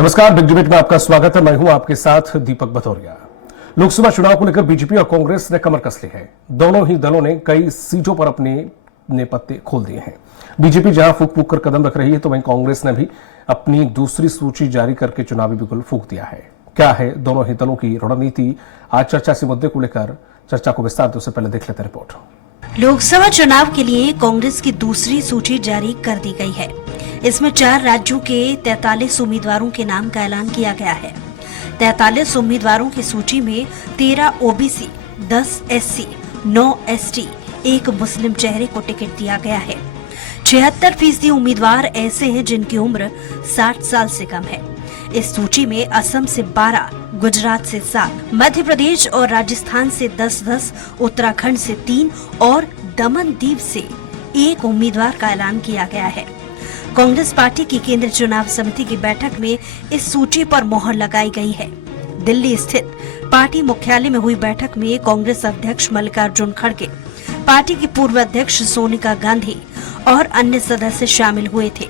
नमस्कार, big debate में आपका स्वागत है। मैं हूं आपके साथ दीपक भतौरिया। लोकसभा चुनाव को लेकर बीजेपी और कांग्रेस ने कमर कस ली है। दोनों ही दलों ने कई सीटों पर अपने पत्ते खोल दिए हैं। बीजेपी जहां फूंक फूंक कर कदम रख रही है, तो वहीं कांग्रेस ने भी अपनी दूसरी सूची जारी करके चुनावी बिगुल फूंक दिया है। क्या है दोनों ही दलों की रणनीति? आज चर्चा से मुद्दे को लेकर चर्चा को विस्तार से पहले देख लेते रिपोर्ट। लोकसभा चुनाव के लिए कांग्रेस की दूसरी सूची जारी कर दी गई है। इसमें 4 राज्यों के 43 उम्मीदवारों के नाम का ऐलान किया गया है। 43 उम्मीदवारों की सूची में 13 ओबीसी, 10 एससी, 9 एसटी, 1 मुस्लिम चेहरे को टिकट दिया गया है। 76% उम्मीदवार ऐसे हैं जिनकी उम्र 60 साल से कम है। इस सूची में असम से 12, गुजरात से 7, मध्य प्रदेश और राजस्थान से 10-10, उत्तराखंड से 3 और दमन दीव से 1 उम्मीदवार का ऐलान किया गया है। कांग्रेस पार्टी की केंद्रीय चुनाव समिति की बैठक में इस सूची पर मोहर लगाई गई है। दिल्ली स्थित पार्टी मुख्यालय में हुई बैठक में कांग्रेस अध्यक्ष मल्लिकार्जुन खड़गे, पार्टी की पूर्व अध्यक्ष सोनिया गांधी और अन्य सदस्य शामिल हुए थे।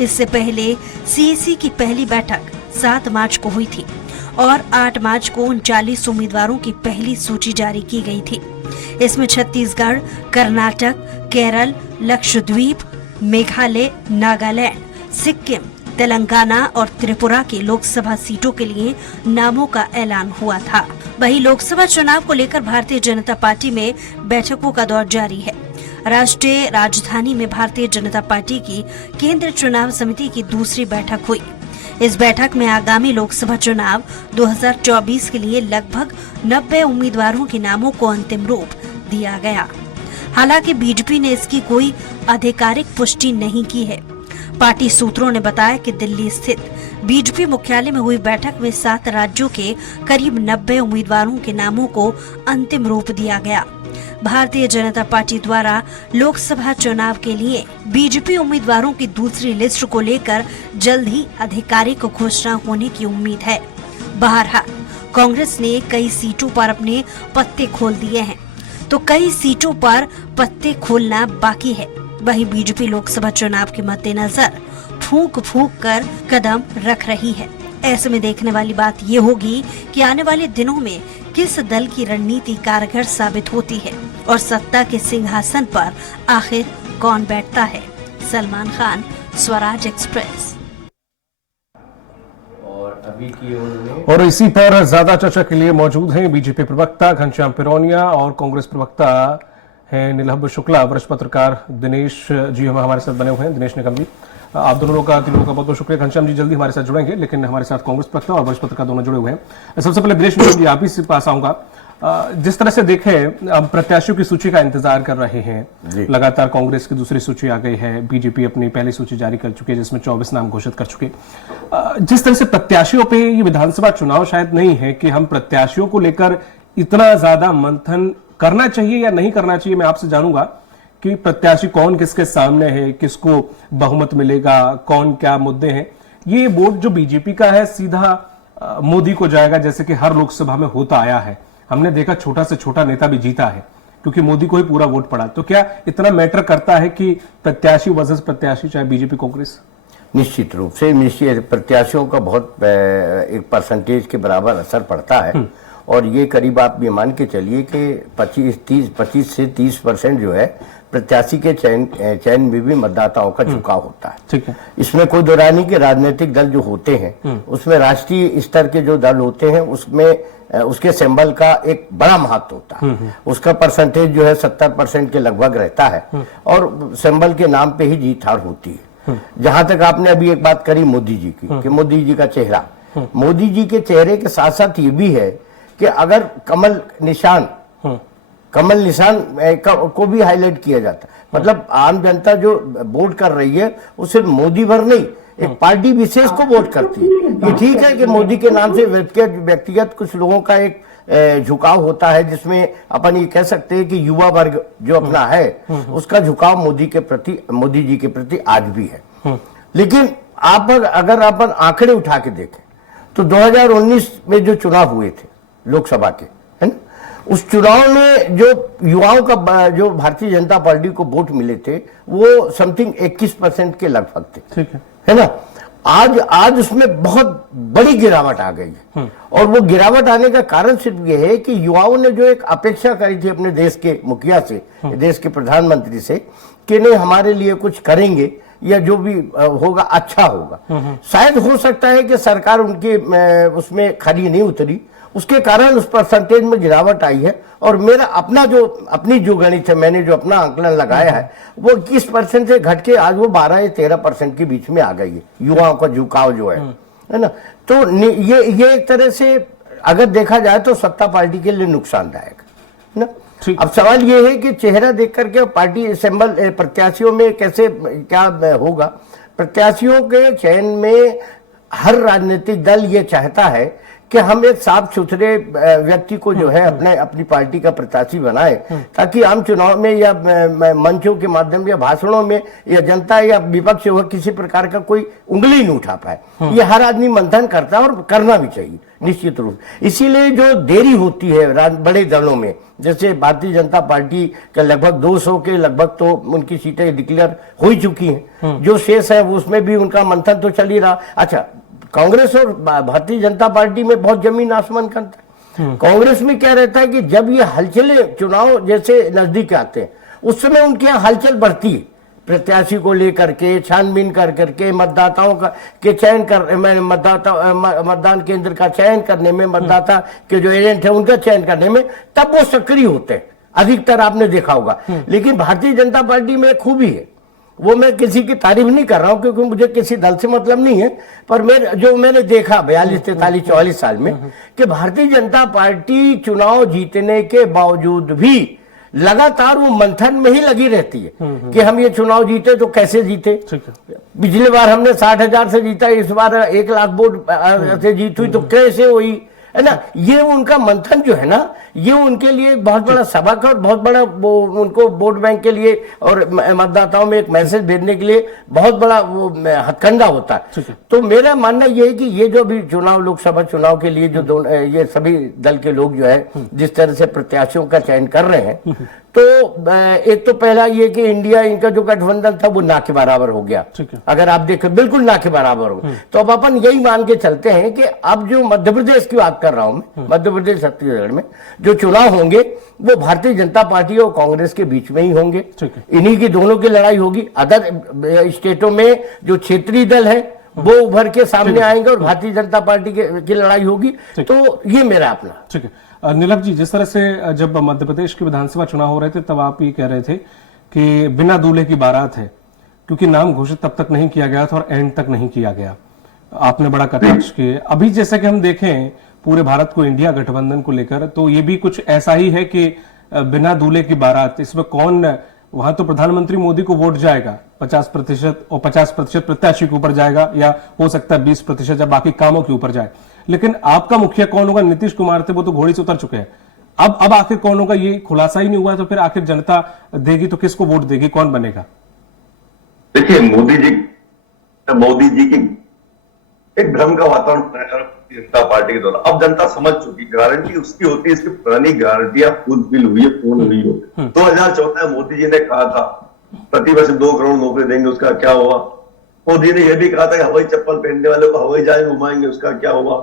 इससे पहले सीएसी की पहली बैठक 7 मार्च को हुई थी और 8 मार्च को 39 उम्मीदवारों की पहली सूची जारी की गई थी। इसमें छत्तीसगढ़, कर्नाटक, केरल, लक्षद्वीप, मेघालय, नागालैंड, सिक्किम, तेलंगाना और त्रिपुरा की लोकसभा सीटों के लिए नामों का ऐलान हुआ था। वहीं लोकसभा चुनाव को लेकर भारतीय जनता पार्टी में बैठकों का दौर जारी है। राष्ट्रीय राजधानी में भारतीय जनता पार्टी की केंद्रीय चुनाव समिति की दूसरी बैठक हुई। इस बैठक में आगामी लोकसभा चुनाव 2024 के लिए लगभग 90 उम्मीदवारों के नामों को अंतिम रूप दिया गया। हालांकि बीजेपी ने इसकी कोई आधिकारिक पुष्टि नहीं की है। पार्टी सूत्रों ने बताया कि दिल्ली स्थित बीजेपी मुख्यालय में हुई बैठक में 7 राज्यों के करीब 90 उम्मीदवारों के नामों को अंतिम रूप दिया गया। भारतीय जनता पार्टी द्वारा लोकसभा चुनाव के लिए बीजेपी उम्मीदवारों की दूसरी लिस्ट को लेकर जल्द ही आधिकारिक घोषणा होने की उम्मीद है। बहरहाल कांग्रेस ने कई सीटों पर अपने पत्ते खोल दिए हैं, तो कई सीटों पर पत्ते खोलना बाकी है। वहीं बीजेपी लोकसभा चुनाव के मद्देनजर फूंक फूंक कर कदम रख रही है। ऐसे में देखने वाली बात ये होगी कि आने वाले दिनों में किस दल की रणनीति कारगर साबित होती है और सत्ता के सिंहासन पर आखिर कौन बैठता है। सलमान खान, स्वराज एक्सप्रेस। और इसी पर ज्यादा चर्चा के लिए मौजूद हैं बीजेपी प्रवक्ता घनश्याम पिरोनिया और कांग्रेस प्रवक्ता हैं नीलहब शुक्ला। वरिष्ठ पत्रकार दिनेश जी हमारे साथ बने हुए हैं। दिनेश निगम जी, आप दोनों का बहुत बहुत शुक्रिया। घनश्याम जी जल्दी हमारे साथ जुड़ेंगे, लेकिन हमारे साथ कांग्रेस प्रवक्ता और वरिष्ठ पत्रकार दोनों जुड़े हुए हैं। सबसे पहले दिनेश निगम जी, आप ही से पास आऊंगा। जिस तरह से देखें, अब प्रत्याशियों की सूची का इंतजार कर रहे हैं। लगातार कांग्रेस की दूसरी सूची आ गई है, बीजेपी अपनी पहली सूची जारी कर चुकी है जिसमें 24 नाम घोषित कर चुके। जिस तरह से प्रत्याशियों पे ये विधानसभा चुनाव शायद नहीं है कि हम प्रत्याशियों को लेकर इतना ज्यादा मंथन करना चाहिए या नहीं करना चाहिए। मैं आपसे जानूंगा कि प्रत्याशी कौन किसके सामने है, किसको बहुमत मिलेगा, कौन क्या मुद्दे हैं। ये वोट जो बीजेपी का है सीधा मोदी को जाएगा, जैसे कि हर लोकसभा में होता आया है। हमने देखा छोटा से छोटा नेता भी जीता है क्योंकि मोदी को ही पूरा वोट पड़ा। तो क्या इतना मैटर करता है कि प्रत्याशी वर्सेस प्रत्याशी, चाहे बीजेपी कांग्रेस? निश्चित रूप से निश्चित प्रत्याशियों का बहुत एक परसेंटेज के बराबर असर पड़ता है। और ये करीब आप ये मान के चलिए कि 25 से 30% जो है प्रत्याशी के चयन में भी मतदाताओं का झुकाव होता है। ठीक है, इसमें कोई दो राय नहीं कि राजनीतिक दल जो होते हैं उसमें राष्ट्रीय स्तर के जो दल होते हैं उसमें उसके सिंबल का एक बड़ा महत्व होता है। उसका परसेंटेज जो है 70% के लगभग रहता है और सिंबल के नाम पे ही जीत हार होती है। जहां तक आपने अभी एक बात करी मोदी जी की कि मोदी जी का चेहरा, मोदी जी के चेहरे के साथ साथ ये भी है कि अगर कमल निशान को भी हाईलाइट किया जाता, मतलब आम जनता जो वोट कर रही है वो सिर्फ मोदी भर नहीं, एक पार्टी विशेष को वोट करती है। ये ठीक है कि मोदी के नाम से व्यक्तिगत कुछ लोगों का एक झुकाव होता है, जिसमें अपन ये कह सकते हैं कि युवा वर्ग जो अपना है उसका झुकाव मोदी जी के प्रति आज भी है। लेकिन अगर अपन आंकड़े उठा के देखें तो 2019 में जो चुनाव हुए थे लोकसभा के, है ना, उस चुनाव में जो युवाओं का जो भारतीय जनता पार्टी को वोट मिले थे वो समथिंग 21% के लगभग थे। ठीक है ना। आज आज उसमें बहुत बड़ी गिरावट आ गई है। और वो गिरावट आने का कारण सिर्फ ये है कि युवाओं ने जो एक अपेक्षा करी थी अपने देश के मुखिया से, देश के प्रधानमंत्री से, कि नहीं हमारे लिए कुछ करेंगे या जो भी होगा अच्छा होगा। शायद हो सकता है कि सरकार उनके उसमें खरी नहीं उतरी, उसके कारण उस परसेंटेज में गिरावट आई है। और मेरा अपनी जो गणित है, मैंने जो अपना आंकलन लगाया है, वो 21% से घट के आज वो 12 या 13% के बीच में आ गई है, युवाओं का झुकाव जो है ना। तो ये एक तरह से अगर देखा जाए तो सत्ता पार्टी के लिए नुकसानदायक है ना। अब सवाल ये है कि चेहरा देख करके पार्टी असेंबल प्रत्याशियों में कैसे क्या होगा। प्रत्याशियों के चयन में हर राजनीतिक दल ये चाहता है कि हम एक साफ सुथरे व्यक्ति को जो है अपनी पार्टी का प्रत्याशी बनाए, ताकि आम चुनाव में या मंचों के माध्यम या भाषणों में या जनता या विपक्ष हो किसी प्रकार का कोई उंगली नहीं उठा पाए। ये हर आदमी मंथन करता है और करना भी चाहिए निश्चित रूप से। इसीलिए जो देरी होती है बड़े दलों में, जैसे भारतीय जनता पार्टी के लगभग 200 के लगभग तो उनकी सीटें डिक्लेयर हो ही चुकी हैं, जो शेष है उसमें भी उनका मंथन तो चल ही रहा। अच्छा, कांग्रेस और भारतीय जनता पार्टी में बहुत जमीन आसमान का अंतर है। कांग्रेस में क्या रहता है कि जब ये हलचले चुनाव जैसे नजदीक आते हैं उस समय उनके यहाँ हलचल बढ़ती है, प्रत्याशी को लेकर के छानबीन कर करके मतदाताओं का के चयन कर मतदान केंद्र का चयन करने में, मतदाता के जो एजेंट है उनका चयन करने में, तब वो सक्रिय होते हैं अधिकतर, आपने देखा होगा। लेकिन भारतीय जनता पार्टी में खूबी है, वो मैं किसी की तारीफ नहीं कर रहा हूं क्योंकि मुझे किसी दल से मतलब नहीं है, पर मैंने देखा 42, 43, 44 साल में कि भारतीय जनता पार्टी चुनाव जीतने के बावजूद भी लगातार वो मंथन में ही लगी रहती है कि हम ये चुनाव जीते तो कैसे जीते। पिछली बार हमने 60,000 से जीता, इस बार 1 लाख वोट से जीत हुई तो कैसे हुई, है ना। ये उनका मंथन जो है ना, ये उनके लिए बहुत बड़ा सबक और बहुत बड़ा वो उनको वोट बैंक के लिए और मतदाताओं में एक मैसेज भेजने के लिए बहुत बड़ा वो हथकंडा होता है। तो मेरा मानना ये है कि ये जो भी चुनाव, लोकसभा चुनाव के लिए जो दोनों ये सभी दल के लोग जो है जिस तरह से प्रत्याशियों का चयन कर रहे हैं, तो एक तो पहला ये कि इंडिया इनका जो गठबंधन था वो ना के बराबर हो गया। अगर आप देखें बिल्कुल ना के बराबर हो, तो अब अपन यही मान के चलते हैं कि अब जो मध्य प्रदेश की बात कर रहा हूं मैं, मध्य प्रदेश छत्तीसगढ़ में जो चुनाव होंगे वो भारतीय जनता पार्टी और कांग्रेस के बीच में ही होंगे। इन्हीं की दोनों की लड़ाई होगी। अदर स्टेटों में जो क्षेत्रीय दल है वो उभर के सामने आएंगे और भारतीय जनता पार्टी की लड़ाई होगी। तो ये मेरा अपना। ठीक है नीलभ जी, जिस तरह से जब मध्य प्रदेश के विधानसभा चुनाव हो रहे थे तब आप ये कह रहे थे कि बिना दूल्हे की बारात है, क्योंकि नाम घोषित तब तक नहीं किया गया था और एंड तक नहीं किया गया। आपने बड़ा कटाक्ष किए। अभी जैसे कि हम देखें पूरे भारत को इंडिया गठबंधन को लेकर, तो ये भी कुछ ऐसा ही है कि बिना दूल्हे की बारात, इसमें कौन, वहां तो प्रधानमंत्री मोदी को वोट जाएगा 50% और 50% प्रत्याशी के ऊपर जाएगा, या हो सकता है 20% या बाकी कामों के ऊपर जाए। लेकिन आपका मुखिया कौन होगा? नीतीश कुमार थे, वो तो घोड़ी से उतर चुके हैं। अब आखिर कौन होगा ये खुलासा ही नहीं हुआ, तो फिर आखिर जनता देगी तो किसको वोट देगी, कौन बनेगा? देखिए, मोदी जी की एक भ्रम का वातावरण जनता पार्टी के द्वारा अब जनता समझ चुकी। गारंटी उसकी होती है, इसकी पुरानी गारंटियां फुलफिल हुई है, पूर्ण हुई हो। 2014 में मोदी जी ने कहा था प्रतिवर्ष 2 करोड़ नौकरी देंगे, उसका क्या हुआ? मोदी ने यह भी कहा था कि हवाई चप्पल पहनने वालों को हवाई जहाज घुमाएंगे, उसका क्या हुआ?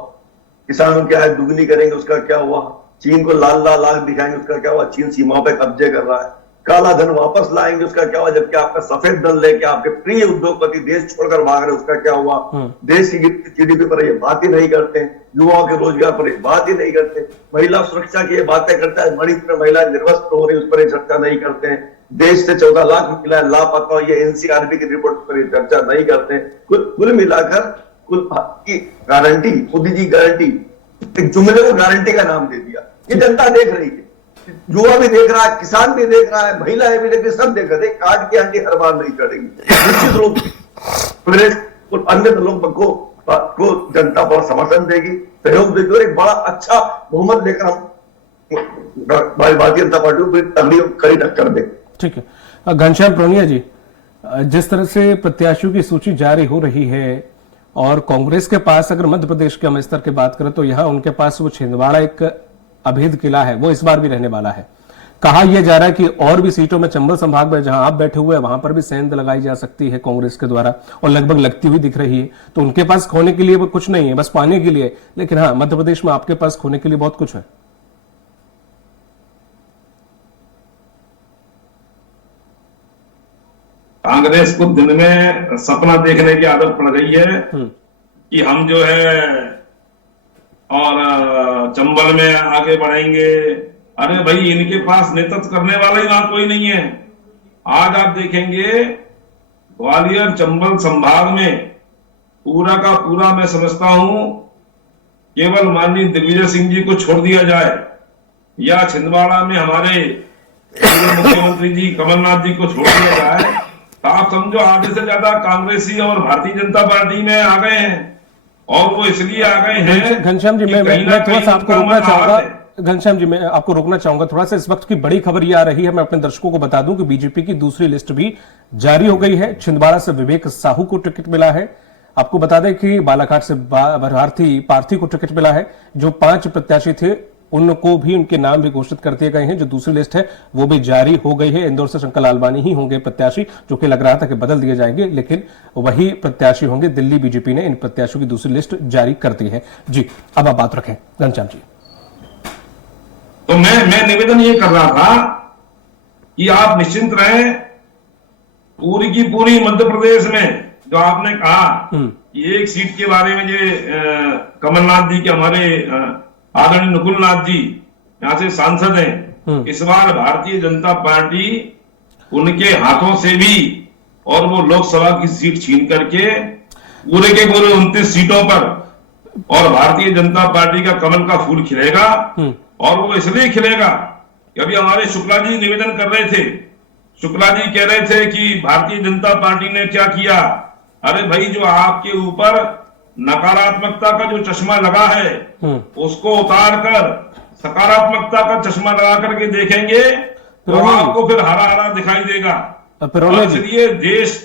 किसानों की आय दुगनी करेंगे, उसका क्या हुआ? चीन को लाल लाख दिखाएंगे, उसका क्या हुआ? चीन सीमाओं पे कब्जे कर रहा है। काला धन वापस लाएंगे, उसका क्या हुआ? जबकि आपका सफेद धन लेके आपके प्रिय उद्योगपति देश छोड़कर भाग रहे, उसका क्या हुआ? देश की जीडीपी पर ये बात ही नहीं करते, युवाओं के रोजगार पर ये बात ही नहीं करते, महिला सुरक्षा की ये बातें करता है, मणिपुर में महिलाएं निर्वस्त्र हो रही, उस पर ये चर्चा नहीं करते हैं। देश से 14 लाख महिलाएं लापता, ये एनसीआरबी की रिपोर्ट पर ये चर्चा नहीं करते। कुल मिलाकर कुल गारंटी, मोदी जी गारंटी, एक जुमले को गारंटी का नाम दे दिया। ये जनता देख रही है, युवा भी देख रहा है, किसान भी देख रहा है, महिलाएं भी देख रही, सब देख रहे। काट के आंटी हर बार नहीं चढ़ेगी। निश्चित रूप से अन्य दलों को जनता बहुत समर्थन देगी, सहयोग देगी और एक बड़ा अच्छा बहुमत लेकर हम भारतीय जनता पार्टी को तगड़ी कड़ी टक्कर दें। ठीक है घनश्याम प्रोनिया जी, जिस तरह से प्रत्याशियों की सूची जारी हो रही है और कांग्रेस के पास, अगर मध्य प्रदेश के हम स्तर की बात करें तो यहाँ उनके पास वो छिंदवाड़ा एक अभेद किला है, वो इस बार भी रहने वाला है। कहा यह जा रहा है कि और भी सीटों में चंबल संभाग में जहां आप बैठे हुए हैं वहां पर भी सेंध लगाई जा सकती है कांग्रेस के द्वारा, और लगभग लगती हुई दिख रही है। तो उनके पास खोने के लिए कुछ नहीं है, बस पाने के लिए। लेकिन हाँ, मध्य प्रदेश में आपके पास खोने के लिए बहुत कुछ है। कांग्रेस को दिन में सपना देखने की आदत पड़ गई है कि हम जो है और चंबल में आगे बढ़ेंगे। अरे भाई, इनके पास नेतृत्व करने वाला ही वहां कोई नहीं है। आज आप देखेंगे ग्वालियर चंबल संभाग में पूरा का पूरा मैं समझता हूं केवल माननीय दिग्विजय सिंह जी को छोड़ दिया जाए या छिंदवाड़ा में हमारे मुख्यमंत्री जी कमलनाथ जी को छोड़ दिया जाए, तो आप समझो आधे से ज्यादा कांग्रेसी और भारतीय जनता पार्टी में आ गए हैं। और वो इसलिए आ गए हैं। घनश्याम जी, मैं थोड़ा सा आपको रोकना चाहूंगा। घनश्याम जी, मैं आपको रोकना चाहूंगा थोड़ा सा। इस वक्त की बड़ी खबर यह आ रही है, मैं अपने दर्शकों को बता दूं कि बीजेपी की दूसरी लिस्ट भी जारी हो गई है। छिंदवाड़ा से विवेक साहू को टिकट मिला है। आपको बता दें कि बालाघाट से भारती पार्थी को टिकट मिला है। जो 5 प्रत्याशी थे उनको भी, उनके नाम भी घोषित कर दिए गए हैं। जो दूसरी लिस्ट है वो भी जारी हो गई है। इंदौर से शंकर लालवानी ही होंगे प्रत्याशी, जो कि लग रहा था कि बदल दिए जाएंगे, लेकिन वही प्रत्याशी होंगे। दिल्ली बीजेपी ने इन प्रत्याशियों की दूसरी लिस्ट जारी कर दी है। जी, अब आप बात रखें घनश्याम जी। तो मैं निवेदन ये कर रहा था कि आप निश्चिंत रहें। पूरी की पूरी मध्य प्रदेश में जो आपने कहा कि एक सीट के बारे में ये कमलनाथ जी के हमारे आदरणीय नकुल नाथ जी यहाँ से सांसद हैं, इस बार भारतीय जनता पार्टी उनके हाथों से भी और वो लोकसभा की सीट छीन करके पूरे के पूरे 29 सीटों पर और भारतीय जनता पार्टी का कमल का फूल खिलेगा। और वो इसलिए खिलेगा कि अभी हमारे शुक्ला जी निवेदन कर रहे थे। शुक्ला जी कह रहे थे कि भारतीय जनता पार्टी ने क्या किया। अरे भाई, जो आपके ऊपर नकारात्मकता का जो चश्मा लगा है उसको उतार कर सकारात्मकता का चश्मा लगा करके देखेंगे तो आपको फिर हरा हरा दिखाई देगा। इसलिए देश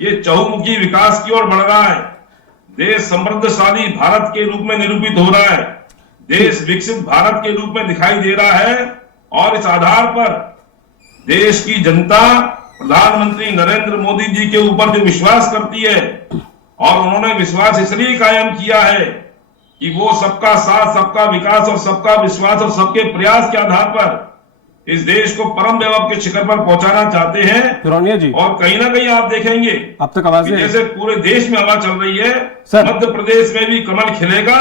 ये चहुमुखी विकास की ओर बढ़ रहा है। देश समृद्धशाली भारत के रूप में निरूपित हो रहा है। देश विकसित भारत के रूप में दिखाई दे रहा है। और इस आधार पर देश की जनता प्रधानमंत्री नरेंद्र मोदी जी के ऊपर जो विश्वास करती है, और उन्होंने विश्वास इसलिए कायम किया है कि वो सबका साथ, सबका विकास और सबका विश्वास और सबके प्रयास के आधार पर इस देश को परम वैभव के शिखर पर पहुंचाना चाहते हैं। जी, और कहीं ना कहीं आप देखेंगे अब तक आवाज जैसे पूरे देश में हवा चल रही है, मध्य प्रदेश में भी कमल खिलेगा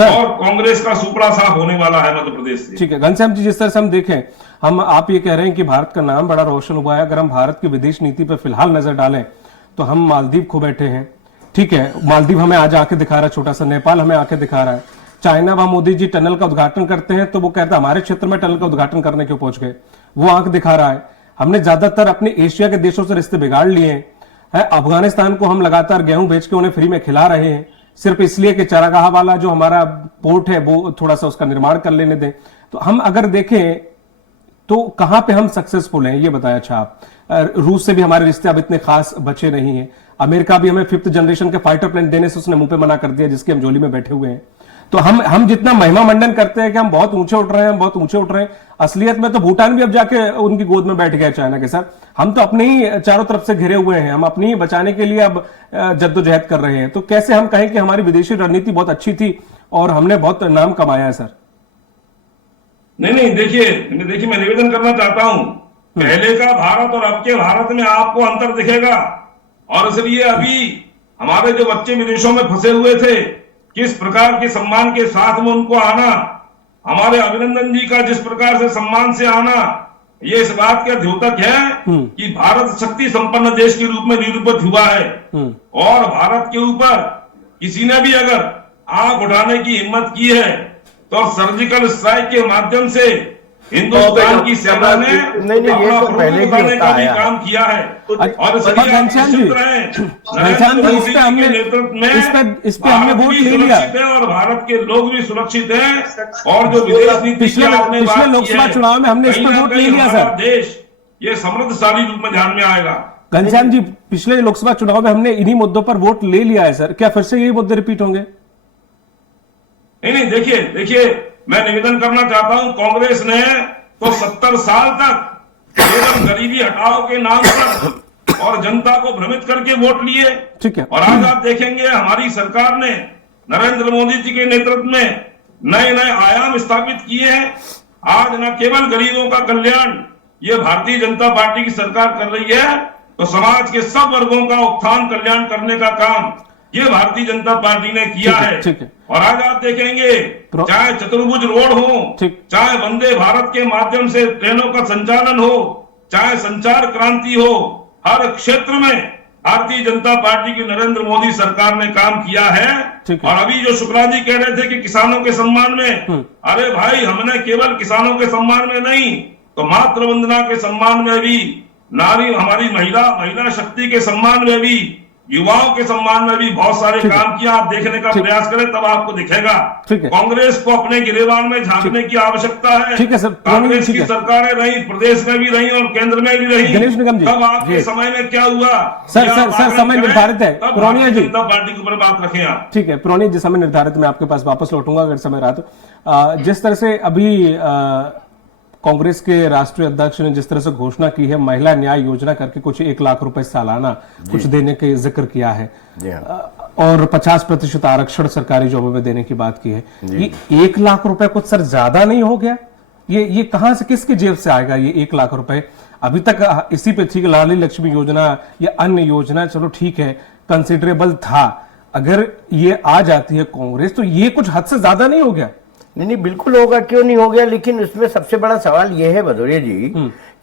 और कांग्रेस का सुपड़ा साफ होने वाला है मध्य प्रदेश से। ठीक है घनश्याम जी, जिस तरह से हम देखें, आप ये कह रहे हैं कि भारत का नाम बड़ा रोशन हुआ है। अगर हम भारत की विदेश नीति पर फिलहाल नजर डालें तो हम मालदीव खो बैठे हैं। ठीक है, मालदीव हमें आज आके दिखा रहा है, छोटा सा नेपाल हमें आके दिखा रहा है। चाइना, वहां मोदी जी टनल का उद्घाटन करते हैं तो वो कहता है हमारे क्षेत्र में टनल का उद्घाटन करने क्यों पहुंच गए, वो आंख दिखा रहा है। हमने ज्यादातर अपने एशिया के देशों से रिश्ते बिगाड़ लिए हैं। अफगानिस्तान को हम लगातार गेहूं बेच के उन्हें फ्री में खिला रहे हैं, सिर्फ इसलिए कि चारागाह वाला जो हमारा पोर्ट है वो थोड़ा सा उसका निर्माण कर लेने दें। तो हम अगर देखें तो कहां पे हम सक्सेसफुल हैं, ये बताया। अच्छा, आप रूस से भी हमारे रिश्ते अब इतने खास बचे नहीं हैं। अमेरिका भी हमें 5th जनरेशन के फाइटर प्लेन देने से उसने मुंह पे मना कर दिया, जिसके हम झोली में बैठे हुए हैं। तो हम जितना महिमा मंडन करते हैं कि हम बहुत ऊंचे उठ रहे हैं, हम बहुत ऊंचे उठ रहे हैं, असलियत में तो भूटान भी अब जाके उनकी गोद में बैठ गया चाइना के साथ। हम तो अपने ही चारों तरफ से घिरे हुए हैं, हम अपनी ही बचाने के लिए अब जद्दोजहद कर रहे हैं। तो कैसे हम कहें कि हमारी विदेशी रणनीति बहुत अच्छी थी और हमने बहुत नाम कमाया है? सर नहीं, देखिए मैं निवेदन करना चाहता हूं, पहले का भारत और अब के भारत में आपको अंतर दिखेगा। और इसलिए अभी हमारे जो बच्चे विदेशों में फंसे हुए थे, किस प्रकार के सम्मान के साथ में उनको आना, हमारे अभिनंदन जी का जिस प्रकार से सम्मान से आना, ये इस बात का द्योतक है कि भारत शक्ति संपन्न देश के रूप में निरूपित हुआ है। और भारत के ऊपर किसी ने भी अगर आंख उठाने की हिम्मत की है तो सर्जिकल स्ट्राइक के माध्यम से हिंदुस्तान की सेना ने ये तो पहले भी होता है काम किया है। और घनश्याम जी, इस पे हमने वोट ले लिया और भारत के लोग भी सुरक्षित हैं। और जो विदेश नीति पिछले लोकसभा चुनाव में हमने इस पर वोट ले लिया। सर, देश ये समृद्धशाली रूप में ध्यान में आएगा। घनश्याम जी, पिछले लोकसभा चुनाव में हमने इन्हीं मुद्दों पर वोट ले लिया है। सर, क्या फिर से यही मुद्दे रिपीट होंगे? नहीं, देखिए मैं निवेदन करना चाहता हूं, कांग्रेस ने तो 70 साल तक केवल गरीबी हटाओ के नाम पर और जनता को भ्रमित करके वोट लिए। ठीक है। और आज आप देखेंगे हमारी सरकार ने नरेंद्र मोदी जी के नेतृत्व में नए नए आयाम स्थापित किए हैं। आज न केवल गरीबों का कल्याण ये भारतीय जनता पार्टी की सरकार कर रही है, तो समाज के सब वर्गों का उत्थान कल्याण करने का काम ये भारतीय जनता पार्टी ने किया है। ठीक है। और आज आप देखेंगे चाहे चतुर्भुज रोड हो, चाहे वंदे भारत के माध्यम से ट्रेनों का संचालन हो, चाहे संचार क्रांति हो, हर क्षेत्र में भारतीय जनता पार्टी की नरेंद्र मोदी सरकार ने काम किया है। और अभी जो शुक्ला जी कह रहे थे कि किसानों के सम्मान में, अरे भाई हमने केवल किसानों के सम्मान में नहीं तो मातृ वंदना के सम्मान में भी, नारी हमारी महिला शक्ति के सम्मान में भी, युवाओं के सम्मान में भी बहुत सारे काम किया। आप देखने का प्रयास करें तब आपको दिखेगा। कांग्रेस को अपने गिरेबान में झांकने की आवश्यकता है। ठीक है सर, कांग्रेस की सरकारें रही, प्रदेश में भी रही और केंद्र में भी रही। गणेश निगम जी, तब आपके समय में क्या हुआ? सर समय निर्धारित है। पुरानिया जी, जनता पार्टी के ऊपर बात रखें आप। ठीक है पुरानी जी, समय निर्धारित, मैं आपके पास वापस लौटूंगा अगर समय रहा तो। जिस तरह से अभी कांग्रेस के राष्ट्रीय अध्यक्ष ने जिस तरह से घोषणा की है, महिला न्याय योजना करके कुछ 1 लाख रुपए सालाना कुछ देने के जिक्र किया है, और 50% आरक्षण सरकारी जॉबों में देने की बात की है। ये 1 लाख रुपए कुछ सर ज्यादा नहीं हो गया? ये कहां से, किसके जेब से आएगा ये 1 लाख रुपए? अभी तक इसी पे थी लाडली लक्ष्मी योजना या अन्य योजना, चलो ठीक है कंसिडरेबल था। अगर ये आ जाती है कांग्रेस तो ये कुछ हद से ज्यादा नहीं हो गया? नहीं बिल्कुल होगा, क्यों नहीं हो गया। लेकिन इसमें सबसे बड़ा सवाल यह है भदौरिया जी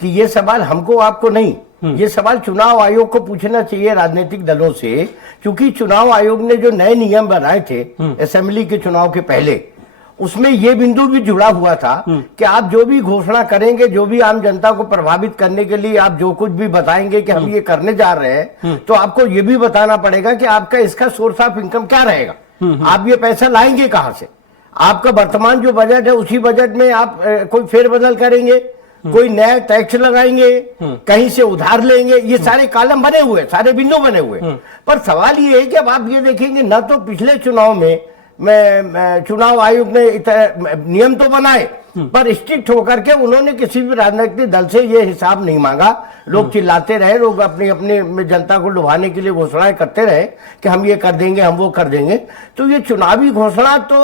कि ये सवाल हमको आपको नहीं, ये सवाल चुनाव आयोग को पूछना चाहिए, राजनीतिक दलों से। क्योंकि चुनाव आयोग ने जो नए नियम बनाए थे असेंबली के चुनाव के पहले, उसमें ये बिंदु भी जुड़ा हुआ था कि आप जो भी घोषणा करेंगे, जो भी आम जनता को प्रभावित करने के लिए आप जो कुछ भी बताएंगे कि हम ये करने जा रहे हैं, तो आपको ये भी बताना पड़ेगा कि आपका इसका सोर्स ऑफ इनकम क्या रहेगा, आप ये पैसा लाएंगे कहां से। आपका वर्तमान जो बजट है उसी बजट में आप कोई फेरबदल करेंगे, कोई नया टैक्स लगाएंगे, कहीं से उधार लेंगे, ये सारे कॉलम बने हुए, सारे बिंदु बने हुए। पर सवाल ये है कि अब आप ये देखेंगे, न तो पिछले चुनाव में चुनाव आयोग ने नियम तो बनाए, पर स्ट्रिक्ट होकर के उन्होंने किसी भी राजनीतिक दल से ये हिसाब नहीं मांगा। लोग चिल्लाते रहे, लोग अपनी अपनी जनता को लुभाने के लिए घोषणाएं करते रहे कि हम ये कर देंगे, हम वो कर देंगे। तो ये चुनावी घोषणा तो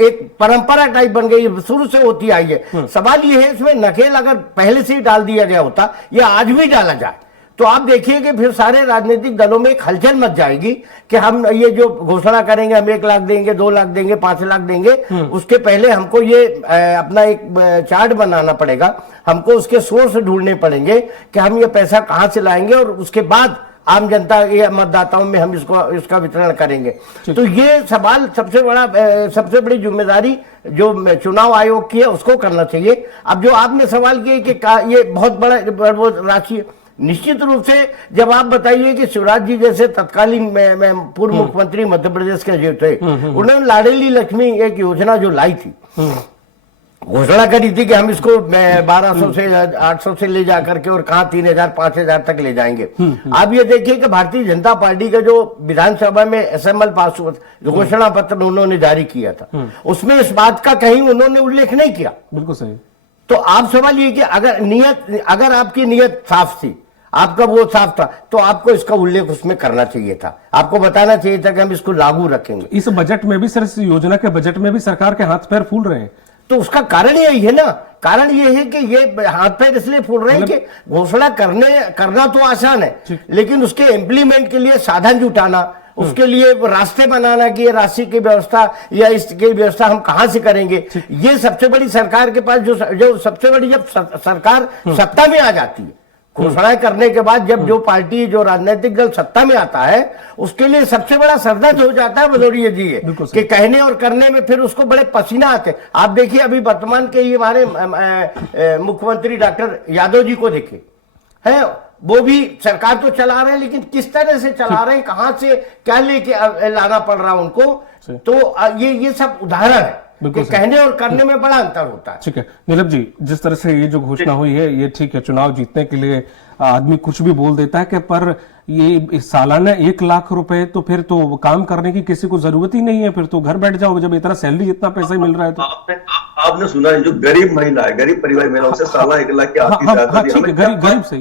एक परंपरा टाइप बन गई, शुरू से होती आई है। सवाल ये है इसमें नकेल अगर पहले से ही डाल दिया गया होता या आज भी डाला जाए तो आप देखिए कि फिर सारे राजनीतिक दलों में एक हलचल मच जाएगी कि हम ये जो घोषणा करेंगे, हम 1 लाख देंगे, 2 लाख देंगे, 5 लाख देंगे। उसके पहले हमको ये अपना एक चार्ट बनाना पड़ेगा, हमको उसके सोर्स ढूंढने पड़ेंगे कि हम ये पैसा कहां से लाएंगे, और उसके बाद आम जनता या मतदाताओं में हम इसका वितरण करेंगे। तो ये सवाल सबसे बड़ी जिम्मेदारी जो चुनाव आयोग की है उसको करना चाहिए। अब जो आपने सवाल किया कि ये बहुत बड़ा राशि है, निश्चित रूप से जब आप बताइए कि शिवराज जी जैसे तत्कालीन पूर्व मुख्यमंत्री मध्य प्रदेश के जो थे, उन्होंने लाडली लक्ष्मी एक योजना जो लाई थी, घोषणा करी थी कि हम इसको 1200 से 800 से ले जाकर के और कहा 3000 5000 तक ले जाएंगे। आप ये देखिए कि भारतीय जनता पार्टी का जो विधानसभा में असेंबल पास हुआ, जो घोषणा पत्र उन्होंने जारी किया था, उसमें इस बात का कहीं उन्होंने उल्लेख नहीं किया। बिल्कुल सही। तो आप सवाल ये कि अगर आपकी नीयत साफ थी, आपका वो साफ था, तो आपको इसका उल्लेख उसमें करना चाहिए था, आपको बताना चाहिए था कि हम इसको लागू रखेंगे। इस बजट में भी सर, इस योजना के बजट में भी सरकार के हाथ पैर फूल रहे हैं, तो उसका कारण यही है ना, कारण ये है कि ये हाथ पैर इसलिए फूल रहे हैं कि घोषणा करना तो आसान है, लेकिन उसके इम्प्लीमेंट के लिए साधन जुटाना, उसके लिए रास्ते बनाना कि ये राशि की व्यवस्था या इसकी व्यवस्था हम कहां से करेंगे, ये सबसे बड़ी सरकार के पास जो सबसे बड़ी जब सरकार सत्ता में आ जाती है, घोषणाएं करने के बाद जब जो पार्टी जो राजनीतिक दल सत्ता में आता है, उसके लिए सबसे बड़ा सरदर्द हो जाता है भदौरिया जी ये कि कहने और करने में फिर उसको बड़े पसीना आते। आप देखिए अभी वर्तमान के ये हमारे मुख्यमंत्री डॉक्टर यादव जी को देखिए, है वो भी सरकार तो चला रहे हैं, लेकिन किस तरह से चला रहे हैं, कहां से क्या लेके लाना पड़ रहा है उनको, तो ये सब उदाहरण है कि कहने और करने में बड़ा अंतर होता है। ठीक है नीलम जी, जिस तरह से ये जो घोषणा हुई है, ये ठीक है, चुनाव जीतने के लिए आदमी कुछ भी बोल देता है कि पर ये सालाना 1 लाख रुपए, तो फिर तो काम करने की किसी को जरूरत ही नहीं है, फिर तो घर बैठ जाओ जब इतना सैलरी इतना पैसा ही मिल रहा है तो। आपने सुना है जो गरीब महिला है, गरीब परिवार महिला, उसे सालाना 1 लाख की आर्थिक सहायता दी। ठीक है, गरीब सही।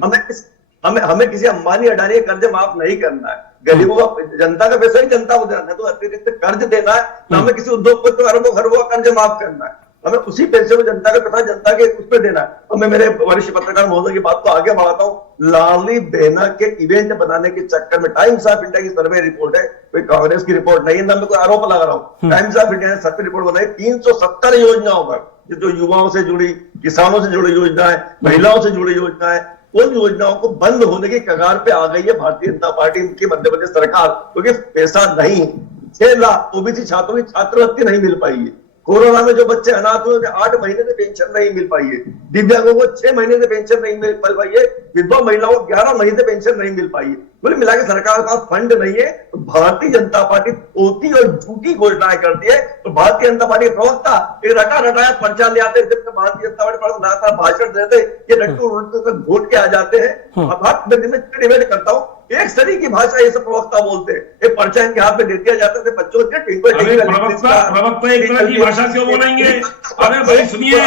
हमें किसी अंबानी अडानी का कर्ज माफ नहीं करना है, गरीबों का जनता का पैसा ही जनता को देना है, तो अतिरिक्त कर्ज देना है ना, हमें किसी उद्योगपति अरबों खरबों का कर्ज माफ करना है, हमें उसी पैसे को जनता का पैसा जनता के उस पर देना है। और मैं मेरे वरिष्ठ पत्रकार महोदय की बात को आगे बढ़ाता हूँ। लाली बहना के इवेंट बनाने के चक्कर में, टाइम्स ऑफ इंडिया की सर्वे रिपोर्ट है, कोई कांग्रेस की रिपोर्ट नहीं है ना, मैं कोई आरोप लगा रहा हूँ। टाइम्स ऑफ इंडिया ने सर्वे रिपोर्ट बनाई 370 योजनाओं पर, जो युवाओं से जुड़ी, किसानों से जुड़ी योजना है, महिलाओं से जुड़ी योजना है, उन योजनाओं को बंद होने की कगार पे आ गई है भारतीय जनता पार्टी की मध्य प्रदेश सरकार, क्योंकि पैसा नहीं। 6 लाख ओबीसी छात्रों की छात्रवृत्ति नहीं मिल पाई है। कोरोना में जो बच्चे अनाथ हुए उन्हें 8 महीने से पेंशन नहीं मिल पाई है। दिव्यांगों को 6 महीने से पेंशन नहीं मिल पाई है। विधवा महिलाओं को 11 महीने से पेंशन नहीं मिल पाई है। कुल मिला के सरकार के पास फंड नहीं है, तो भारतीय जनता पार्टी होती और झूठी घोषणाएं करती है। तो भारतीय जनता पार्टी के प्रवक्ता एक रटा रटाया पर्चा ले आते, भारतीय जनता पार्टी पर लगातार भाषण देते, ये रट्टू वोट के आ जाते हैं। अब मैं डिबेट करता हूँ, एक सरी की भाषा ये सब प्रवक्ता बोलते हैं, एक पर्चा इनके हाथ में दे दिया जाता है, बच्चों के प्रवक्ता एक तरह की भाषा क्यों बोलेंगे? अरे भाई सुनिए,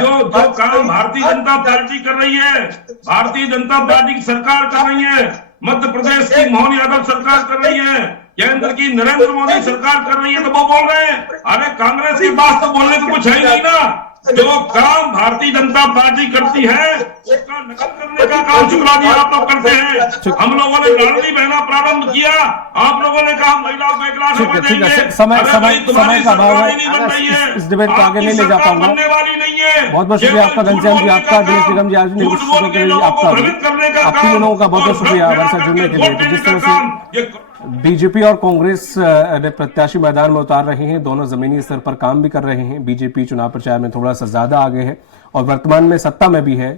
जो काम भारतीय जनता पार्टी कर रही है, भारतीय जनता पार्टी की सरकार कर रही है, मध्य प्रदेश की मोहन यादव सरकार कर रही है, केंद्र की नरेंद्र मोदी सरकार कर रही है, तो वो बोल रहे हैं। अरे कांग्रेस के पास तो बोलने को कुछ है ही नहीं ना। जो काम भारतीय जनता पार्टी करती है उसका नकल करने का काम शुक्लाजी आप लोग करते हैं। हम लोगों ने लाडली बहना प्रारंभ किया, आप लोगों ने कहा महिलाओं को 1 लाख रुपए देंगे। समय का अभाव है, इस डिबेट को आगे नहीं ले जा पाऊंगा। बहुत बहुत शुक्रिया आपका घनश्याम जी, आपका दिनेश निगम जी, आज आपका आप तीन लोगों का बहुत बहुत शुक्रिया हमारे साथ जुड़ने के लिए। तो जिस तरह से बीजेपी और कांग्रेस ने प्रत्याशी मैदान में उतार रहे हैं, दोनों जमीनी स्तर पर काम भी कर रहे हैं। बीजेपी चुनाव प्रचार में थोड़ा सा ज्यादा आगे है और वर्तमान में सत्ता में भी है,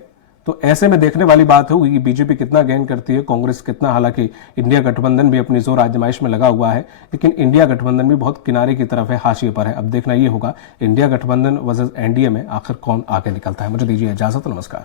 तो ऐसे में देखने वाली बात होगी कि बीजेपी कितना गेन करती है, कांग्रेस कितना। हालांकि इंडिया गठबंधन भी अपनी जोर आजमाइश में लगा हुआ है, लेकिन इंडिया गठबंधन भी बहुत किनारे की तरफ है, हाशिए पर है। अब देखना यह होगा इंडिया गठबंधन वर्सेस एनडीए में आखिर कौन आगे निकलता है। मुझे दीजिए इजाजत, नमस्कार।